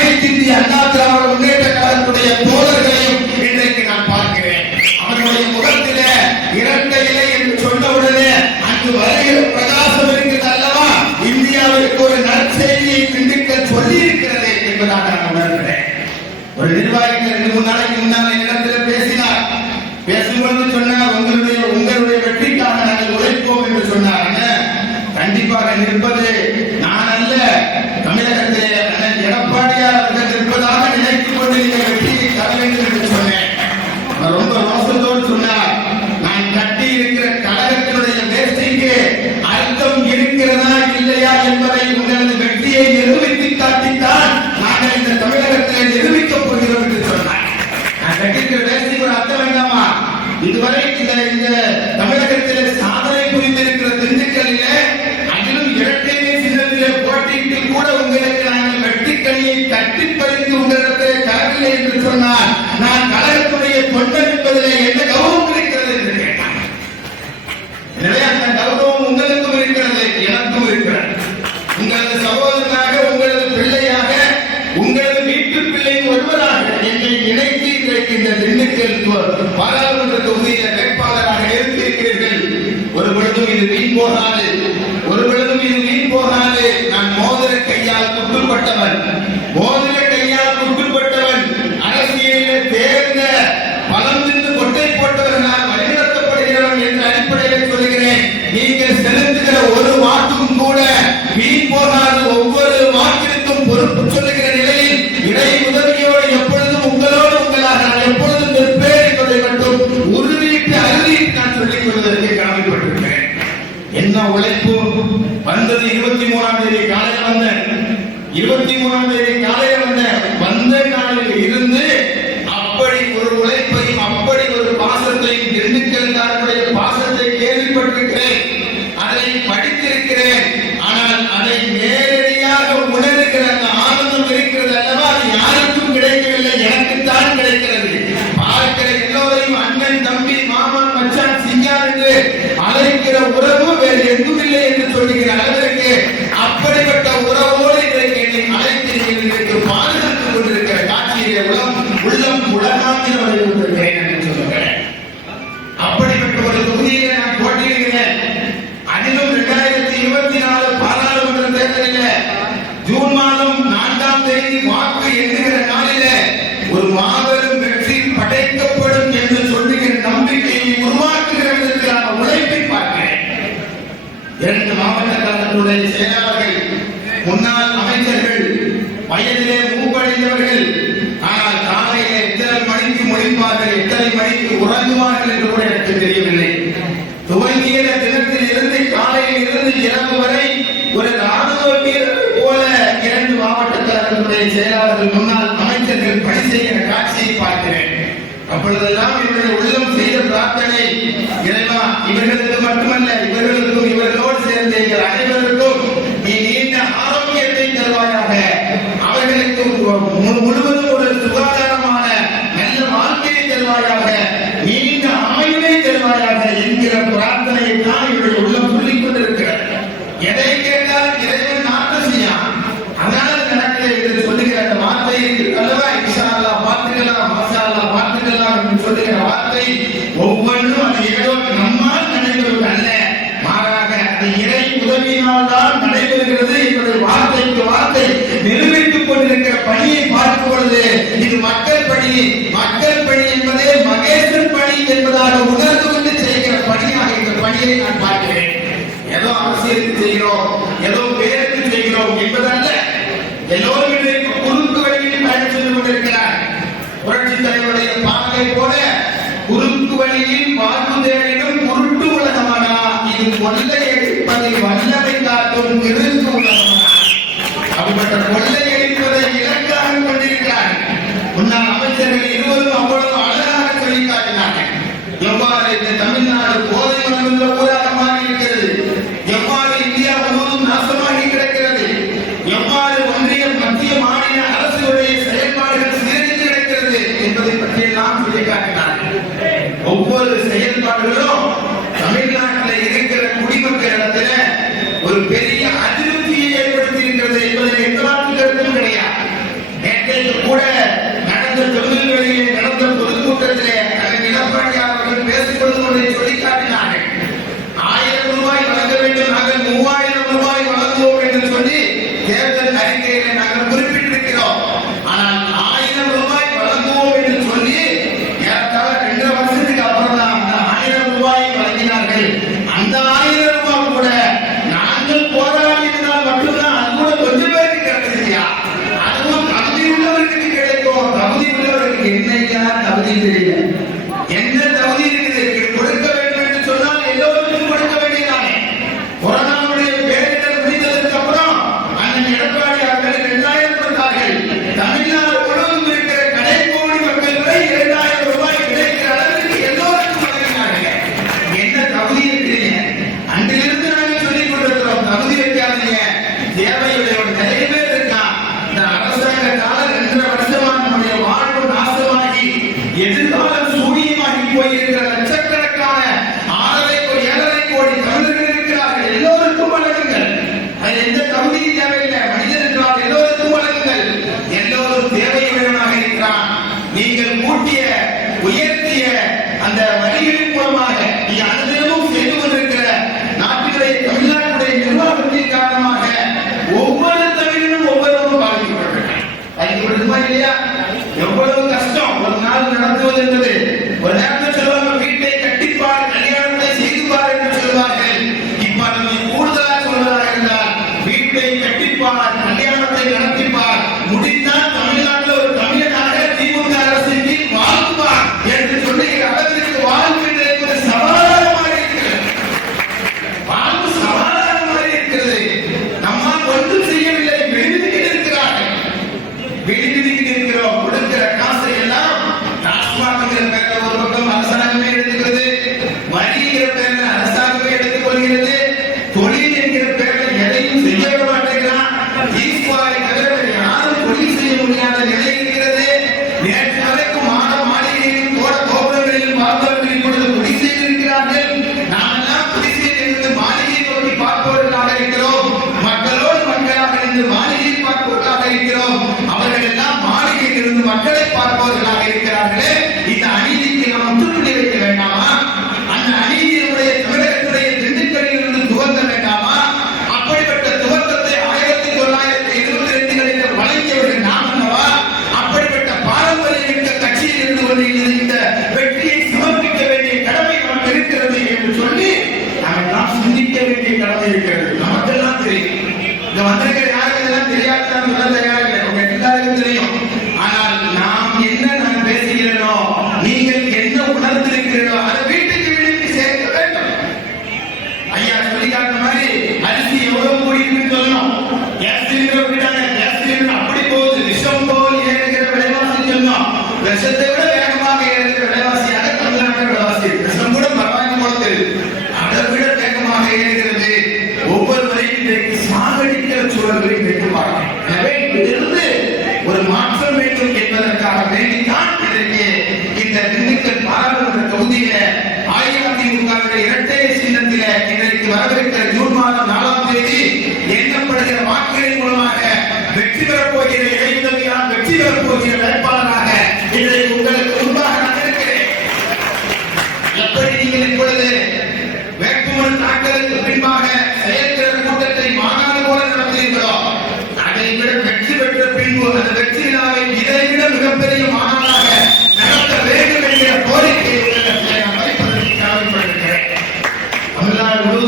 அனைத்து இந்திய அண்ணா திராவிட முன்னேற்ற கழகத்துடைய தோழர்களையும் இன்றைக்கு நான் பார்க்கிறேன். அவர்களுடைய முகத்தில இரண்ட இலை என்று சொன்னவுடனே அங்கு வருகிற பிரகாசம் இருக்கிறது அல்லவா? இந்தியாவிற்கு ஒரு நற்செய்தியை திண்டுக்க சொல்லி இருக்கிறது என்பதாக நான் உணர்கிறேன். ஒரு நிர்வாகிகள் ரெண்டு மூணு நாளைக்கு முன்னாலே தட்டி தேதி வாக்கு எண்ணுகிற நாளில ஒரு மாபெரும் வெற்றி படைக்கப்படும் என்று சொல்லுகிற நம்பிக்கையை உருவாக்குகிற விதத்திலான உழைப்பை பார்க்கிறேன். இரண்டு மாவட்ட கழகத்துடைய செயலாளர்கள் முன்னாள் அமைச்சர்கள் வயதிலே மூப்படைந்தவர்கள் ஆனால் காலையில எத்தனை மணிக்கு முடிப்பார்கள் எத்தனை மணிக்கு உறங்குவார்கள் என்று கூட எனக்கு தெரியவில்லை. துவங்கிய தினத்தில் இருந்து காலையில் இருந்து இரவு வரை செயலாளர்கள் முன்னாள் அமைச்சர்கள் பணி செய்கிற காட்சியை பார்க்கிறேன். அப்பொழுதெல்லாம் இவருடைய உள்ளம் செய்த பிரார்த்தனை இறைவா இவர்களுக்கு மட்டுமல்ல இவர்களுக்கும் இவர்களோடு சேர்ந்த எங்கள் அனைவருக்கும் நீ நீண்ட ஆரோக்கியத்தை தருவாயாக. அவர்களுக்கு முழுவதும் ஒரு சுகாதாரமான நல்ல வாழ்க்கையை தருவாயாக நீண்ட ஆயுளை தருவாயாக என்கிற பிரார்த்தனையை தான் இவருடைய உள்ளம் வல்லமை காட்டும் அப்படிப்பட்ட கொள்ளை இல்லையா எவ்வளவு கஷ்டம் ஒரு நாள் நடத்துவது என்பது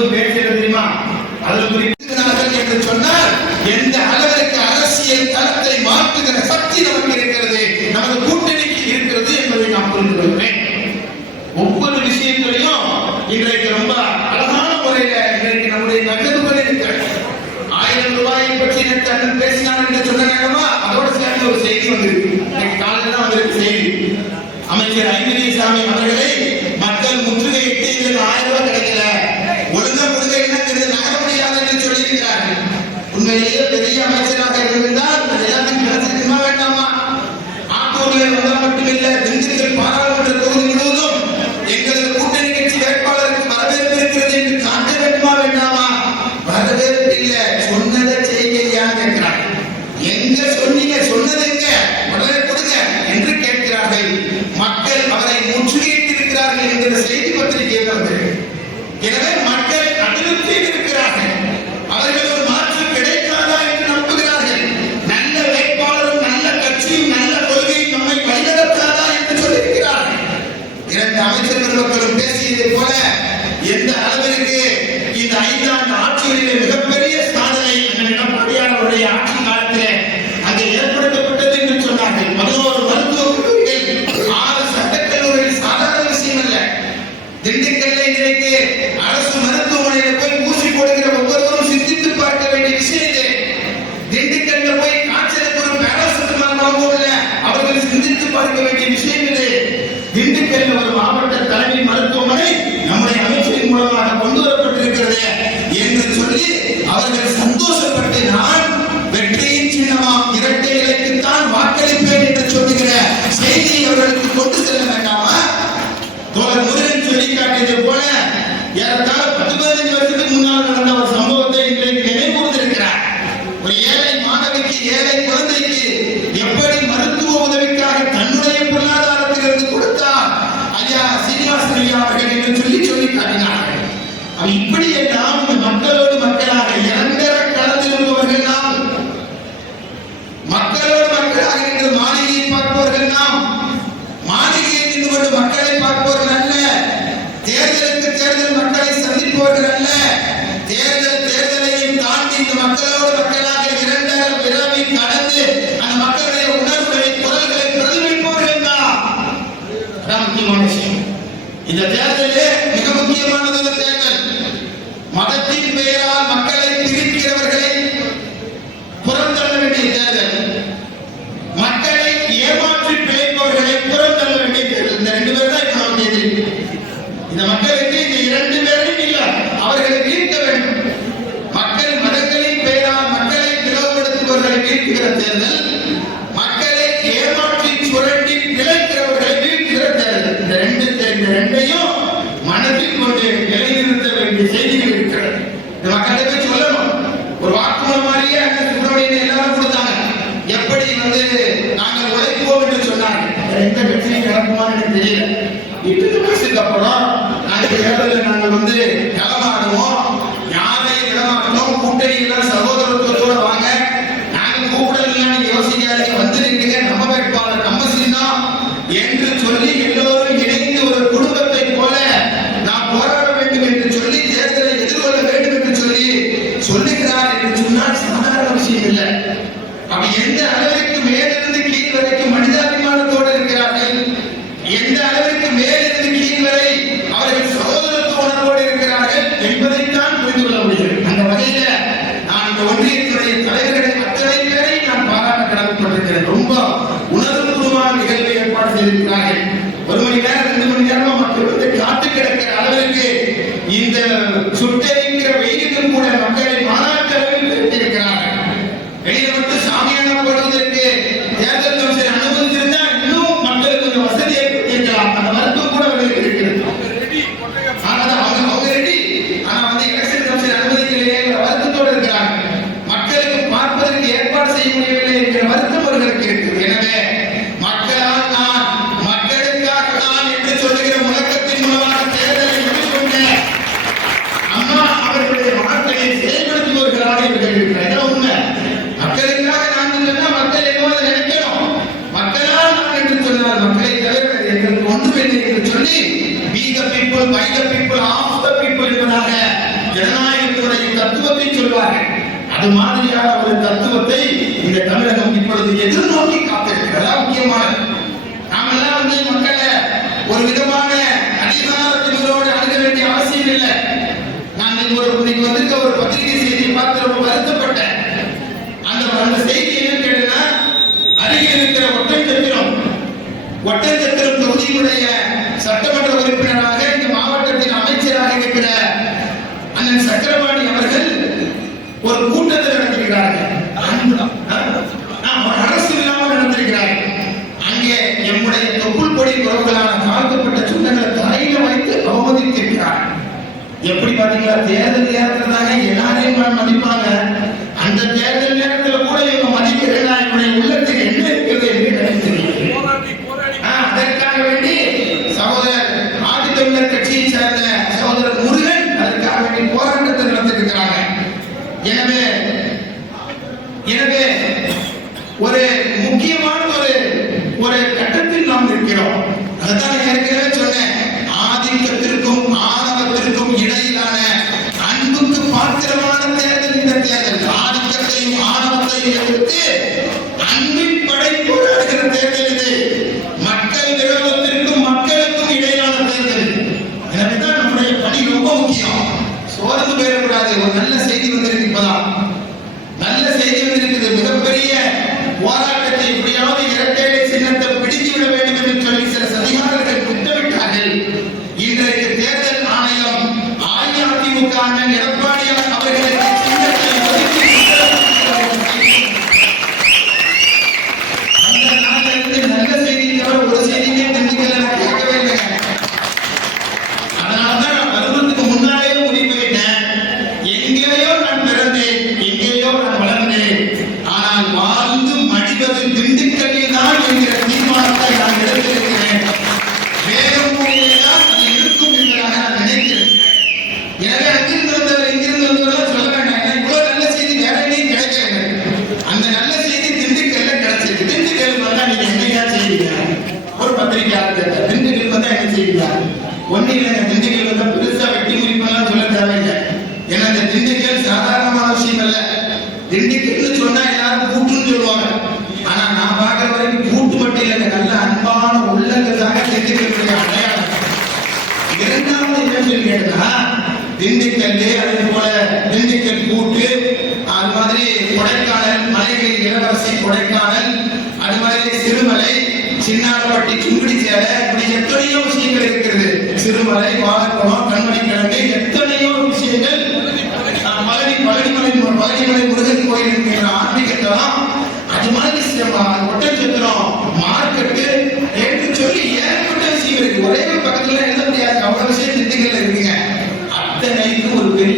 போது பேசுகிறது தெரியுமா? அதில் குறித்து மட்டுமில்ல திண்டுக்கல் பாராளுமன்ற தொகுதி முழுவதும் எங்களது கூட்டணி கட்சி வேட்பாளருக்கு வரவேற்பு இருக்கிறது என்று காட்ட வேண்டுமா வேண்டாமா? வரவேற்பு இல்ல சொன்னதை செய்கிறாங்க எங்க சொன்னீங்க? சொன்னது எங்க? உடனே கொடுங்க என்று கேட்கிறார்கள். மக்கள் அவரை முற்றுகையிட்டிருக்கிறார்கள் என்கிற செய்தி பத்திரிகை வந்தது எனவே சேர்ந்த en. பத்திரிகையாளர் ஒண்ணு இல்லைங்க திண்டுக்கல் சொல்ல தேவையில்லை. விஷயம் அல்ல திண்டுக்கல்னு சொன்னா எல்லாரும் கூட்டுன்னு சொல்லுவாங்க. ஆனா நான் பாக்குற வரைக்கும் கூட்டு மட்டும் நல்ல அன்பான உள்ளங்களுக்காக திண்டுக்கல் அடையாளம். இரண்டாவது என்ன சொல்லி கேட்டா திண்டுக்கல்லே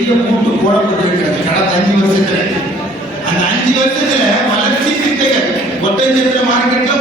பெரிய கூட்டு போடப்பட்டிருக்கிறது கடந்த அஞ்சு வருஷத்துல. அந்த அஞ்சு வருஷத்துல வளர்ச்சி திட்டங்கள் ஒட்டஞ்சத்திர மார்க்கெட்ல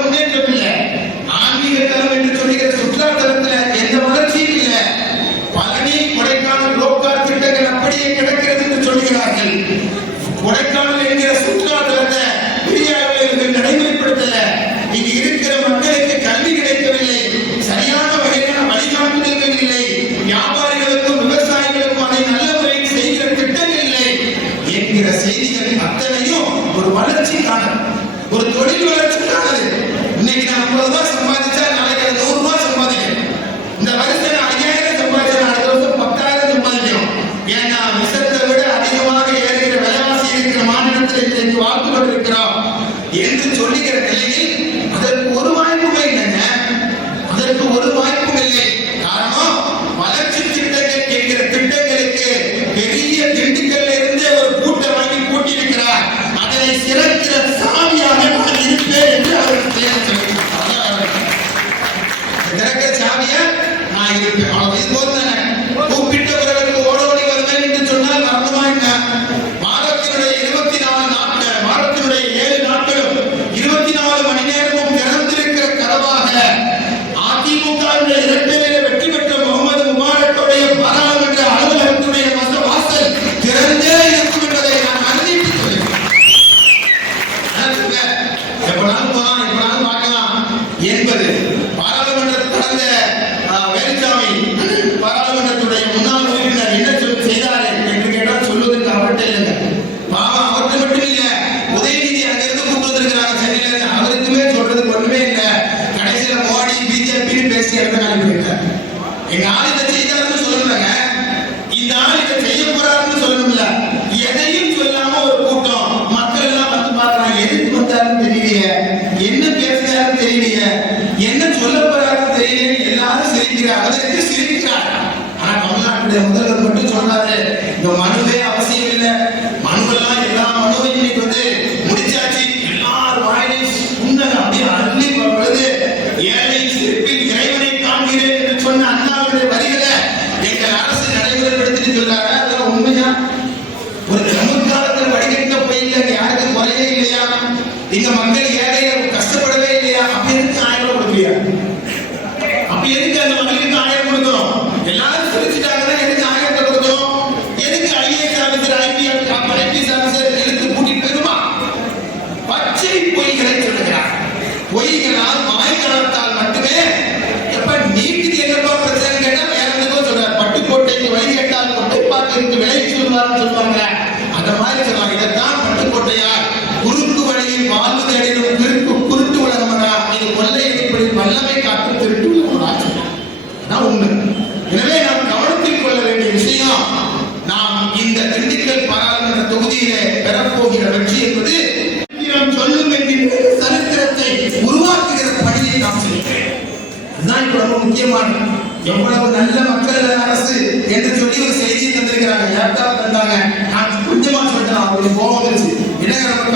எங்க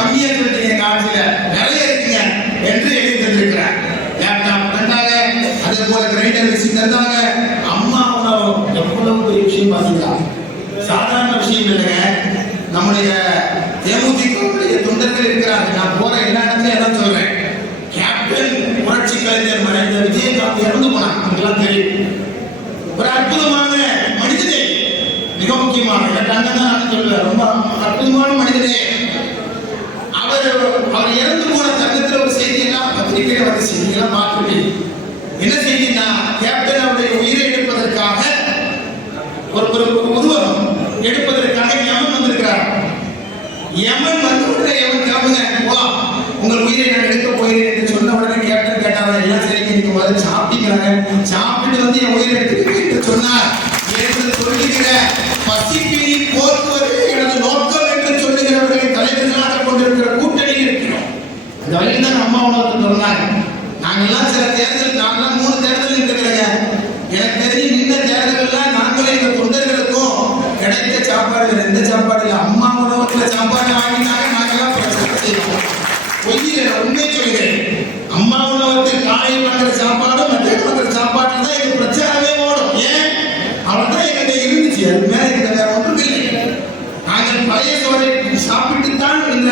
கம்மியா இருக்கிறீங்க காட்சியில நிறைய இருக்கீங்க என்று எழுதி தந்திருக்கிறார் லேப்டாப் அதே போல கிரைண்டர் மிஷின் தந்தாங்க. அம்மா உணவு எவ்வளவு பெரிய விஷயம் பார்த்தீங்களா? சாதாரண விஷயம் இல்லைங்க. நம்முடைய தேமுதிகவுடைய தொண்டர்கள் இருக்கிறாங்க நான் போற எல்லா இடத்துலயும் எல்லாம் சொல்றேன். கேப்டன் புரட்சி கலைஞர் மறைந்த விஜயகாந்த் இறந்து போனாங்க தெரியும். ஒரு அற்புதமான மனிதனே. மிக முக்கியமான. எனக்கு ரொம்ப அற்புதமான மனிதனே. பத்திரிகையில வந்து செய்திகளை பார்த்துருக்கீங்க என்ன செய்தினா கேப்டன் அவருடைய உயிரை எடுப்பதற்காக ஒரு ஒரு ஒருவரும் எடுப்பதற்காக யமன் வந்திருக்கிறார். யமன் இது வரைக்கும் தான் அம்மா உணவத்தில் திறந்தாங்க நாங்கெல்லாம் சில தேர்தல் நாங்களாம் மூணு தேர்தல் இருக்கிறேங்க எனக்கு தெரியும் இந்த தேர்தல்கள்லாம் நாங்களே எங்கள் தொண்டர்களுக்கும் கிடைத்த சாப்பாடு எந்த சாப்பாடு இல்லை அம்மா உணவத்தில் சாப்பாடு வாங்கினாங்க நாங்கெல்லாம் பொய்யில் உண்மையை சொல்கிறேன். அம்மா உணவத்தில் காலையில் வாங்குற சாப்பாடு மத்தியம் வாங்குற சாப்பாடு தான் எங்கள் பிரச்சாரமே ஓடும். ஏன்? அவள் தான் எங்கிட்ட இருந்துச்சு. அது மேலே எங்கிட்ட வேற ஒன்றும் இல்லை. நாங்கள் பழைய சோறை சாப்பிட்டு தான் இந்த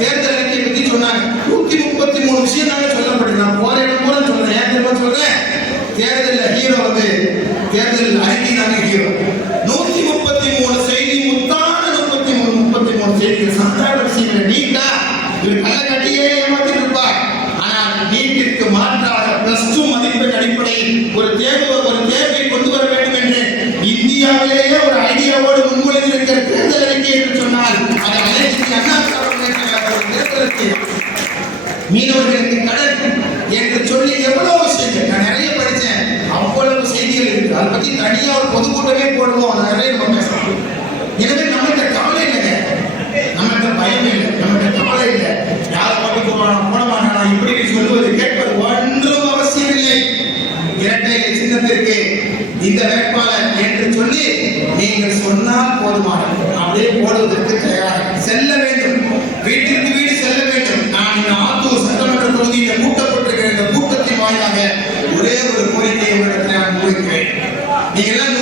தேர்தல் அறிக்கையை பத்தி சொன்னாங்க. நூத்தி முப்பத்தி மூணு விஷயம் சொல்ல சொல்லப்பட்டு நான் போற இடம் கூட சொல்றேன். ஏன் தெரியுமா சொல்றேன்? தேர்தலில் ஹீரோ வந்து தேர்தல் அறிக்கை தாங்க ஹீரோ நூத்தி முப்பத்தி மூணு செய்தி முத்தான முப்பத்தி மூணு முப்பத்தி மூணு செய்திகள் சந்தான விஷயங்களை நீட்டா இது கள்ள கட்டிய 你认识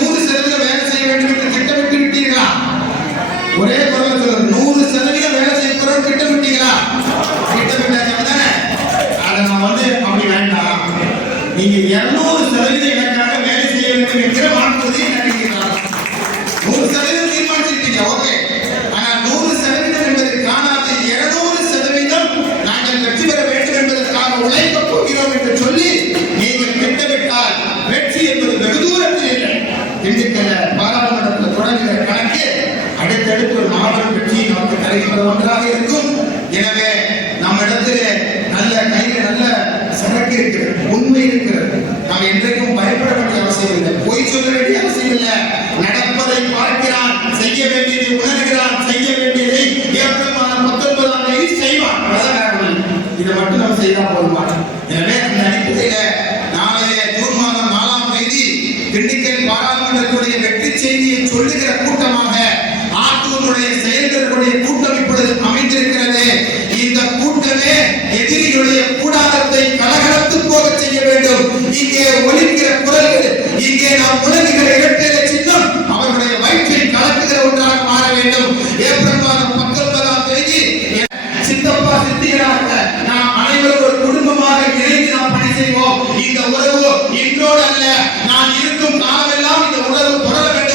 மட்டும் நம்ம செய்தா போதுமா எனவே அந்த அடிப்படையில நாளைய ஜூன் மாதம் நாலாம் தேதி திண்டுக்கல் பாராளுமன்றத்துடைய வெற்றி செய்தியை சொல்லுகிற கூட்டமாக ஆத்தூருடைய செயல்களுடைய கூட்டம் இப்பொழுது அமைந்திருக்கிறது. இந்த கூட்டமே எதிரிகளுடைய கூடாரத்தை கலகலத்து போக செய்ய வேண்டும். இங்கே ஒலிக்கிற குரல்கள் இங்கே நாம் முழங்குகிற இரட்டை சின்னம் அவர்களுடைய வயிற்றை கலக்குகிற ஒன்றாக மாற வேண்டும். ஏப்ரல் மாதம் ஒன்றாக இணைந்து நாம் பணி செய்வோம். இந்த உறவு இன்றோடு அல்ல நான் இருக்கும் காலமெல்லாம் இந்த உறவு தொடர வேண்டும்.